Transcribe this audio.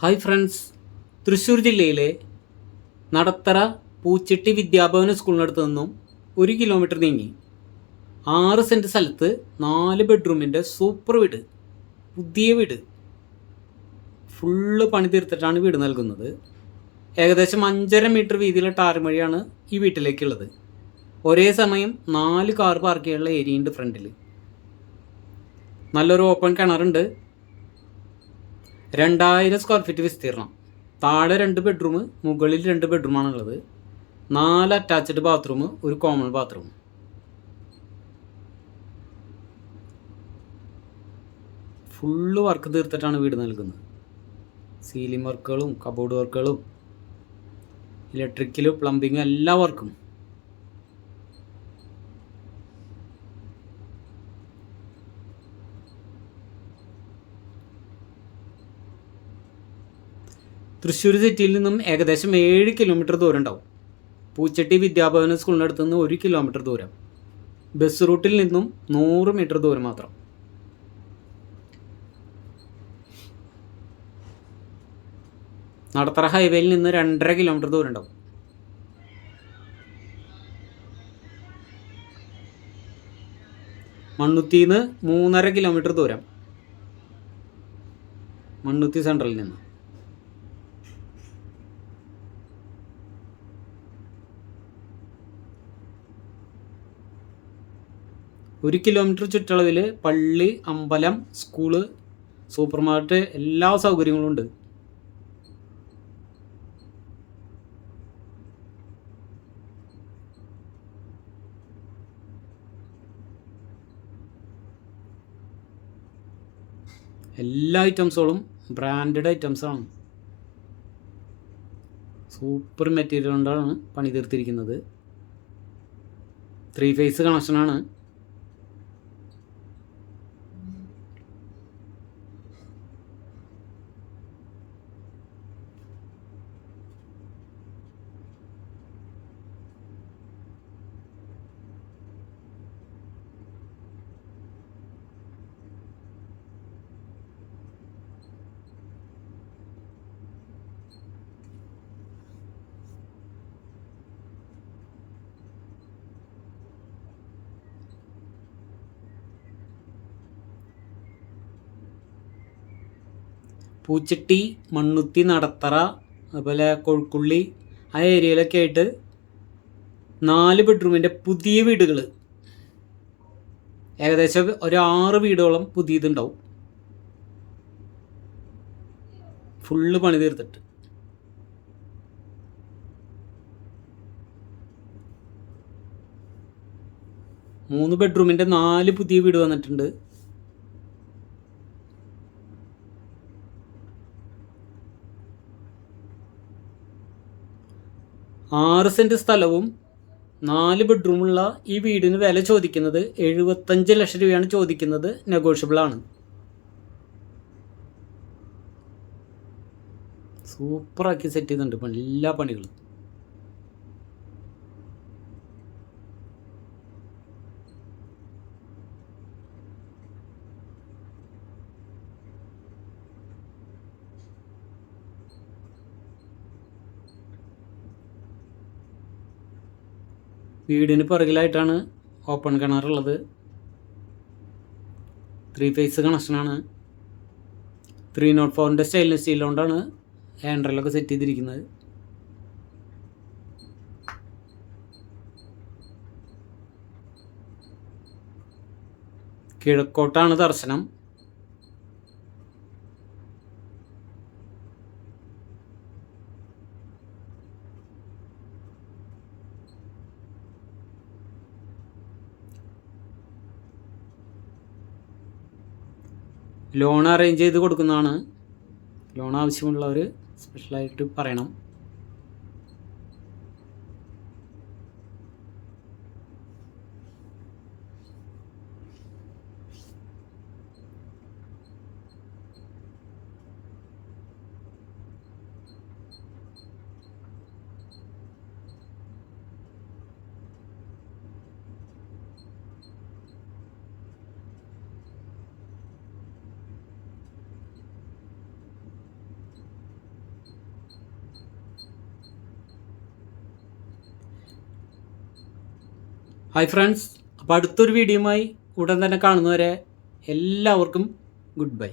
Hi friends, Thrissur ജില്ലയിലെ നടത്തറ പൂച്ചെട്ടി വിദ്യാഭവന സ്കൂളിനടുത്ത് നിന്നും 1 kilometre നീങ്ങി 6 സെൻറ്റ് സ്ഥലത്ത് 4 ബെഡ്റൂമിൻ്റെ സൂപ്പർ വീട്, പുതിയ വീട്, ഫുള്ള് പണി തീർത്തിട്ടാണ് വീട് നൽകുന്നത്. ഏകദേശം 5.5 മീറ്റർ വീതിയിലുള്ള ടാർ വഴിയാണ് ഈ വീട്ടിലേക്കുള്ളത്. ഒരേ സമയം 4 കാർ പാർക്ക് ചെയ്യാനുള്ള ഏരിയ ഉണ്ട് ഫ്രണ്ടിൽ. നല്ലൊരു ഓപ്പൺ കിണറുണ്ട്. 2000 സ്ക്വയർ ഫീറ്റ് വിസ്തീർണം. താഴെ 2 ബെഡ്റൂം, മുകളിൽ 2 ബെഡ്റൂമാണുള്ളത്. 4 അറ്റാച്ച്ഡ് ബാത്റൂം, ഒരു കോമൺ ബാത്റൂം. ഫുള്ള് വർക്ക് തീർത്തിട്ടാണ് വീട് നൽകുന്നത്. സീലിംഗ് വർക്കുകളും കബോർഡ് വർക്കുകളും ഇലക്ട്രിക്കലും പ്ലംബിങ്ങും എല്ലാ വർക്കും. തൃശ്ശൂർ സിറ്റിയിൽ നിന്നും ഏകദേശം 7 കിലോമീറ്റർ ദൂരം ഉണ്ടാവും. പൂച്ചെട്ടി വിദ്യാഭവന സ്കൂളിൻ്റെ അടുത്ത് നിന്ന് 1 കിലോമീറ്റർ ദൂരം. ബസ് റൂട്ടിൽ നിന്നും 100 മീറ്റർ ദൂരം മാത്രം. നടത്തറ ഹൈവേയിൽ നിന്ന് 2.5 കിലോമീറ്റർ ദൂരം ഉണ്ടാവും. മണ്ണുത്തിന്ന് 3.5 കിലോമീറ്റർ ദൂരം. മണ്ണുത്തി സെൻട്രലിൽ നിന്ന് 1 കിലോമീറ്റർ ചുറ്റളവിൽ പള്ളി, അമ്പലം, സ്കൂള്, സൂപ്പർ മാർക്കറ്റ്, എല്ലാ സൗകര്യങ്ങളും ഉണ്ട്. എല്ലാ ഐറ്റംസുകളും ബ്രാൻഡഡ് ഐറ്റംസാണ്. സൂപ്പർ മെറ്റീരിയൽ കൊണ്ടാണ് പണി തീർത്തിരിക്കുന്നത്. 3 ഫേസ് കണക്ഷനാണ്. പൂച്ചട്ടി, മണ്ണുത്തി, നടത്തറ, അതുപോലെ കൊഴുക്കുള്ളി, ആ ഏരിയയിലൊക്കെ ആയിട്ട് 4 ബെഡ്റൂമിൻ്റെ പുതിയ വീടുകൾ, ഏകദേശം ഒരു 6 വീടോളം പുതിയതുണ്ടാവും. ഫുള്ള് പണി തീർത്തിട്ട്. മൂന്ന് ബെഡ്റൂമിൻ്റെ 4 പുതിയ വീട് വന്നിട്ടുണ്ട്. ആറ് സെൻറ്റ് സ്ഥലവും 4 ബെഡ്റൂമുള്ള ഈ വീടിന് വില ചോദിക്കുന്നത് 75 ലക്ഷം രൂപയാണ് ചോദിക്കുന്നത്. നെഗോഷ്യബിളാണ്. സൂപ്പറാക്കി സെറ്റ് ചെയ്തിട്ടുണ്ട് എല്ലാ പണികളും. വീടിന് പുറകിലായിട്ടാണ് ഓപ്പൺ കിണറുള്ളത്. 3 ഫേസ് കണക്ഷനാണ്. 304ൻ്റെ സ്റ്റെയിൻലെസ് സ്റ്റീൽ കൊണ്ടാണ് ഹാൻഡ്രലൊക്കെ സെറ്റ് ചെയ്തിരിക്കുന്നത്. കിഴക്കോട്ടാണ് ദർശനം. ലോൺ അറേഞ്ച് ചെയ്ത് കൊടുക്കുന്നതാണ്. ലോൺ ആവശ്യമുള്ളവർ സ്പെഷ്യലായിട്ട് പറയണം. ഹായ് ഫ്രണ്ട്സ്, അപ്പോൾ അടുത്തൊരു വീഡിയോയുമായി ഉടൻ തന്നെ കാണുന്നവരെ എല്ലാവർക്കും ഗുഡ് ബൈ.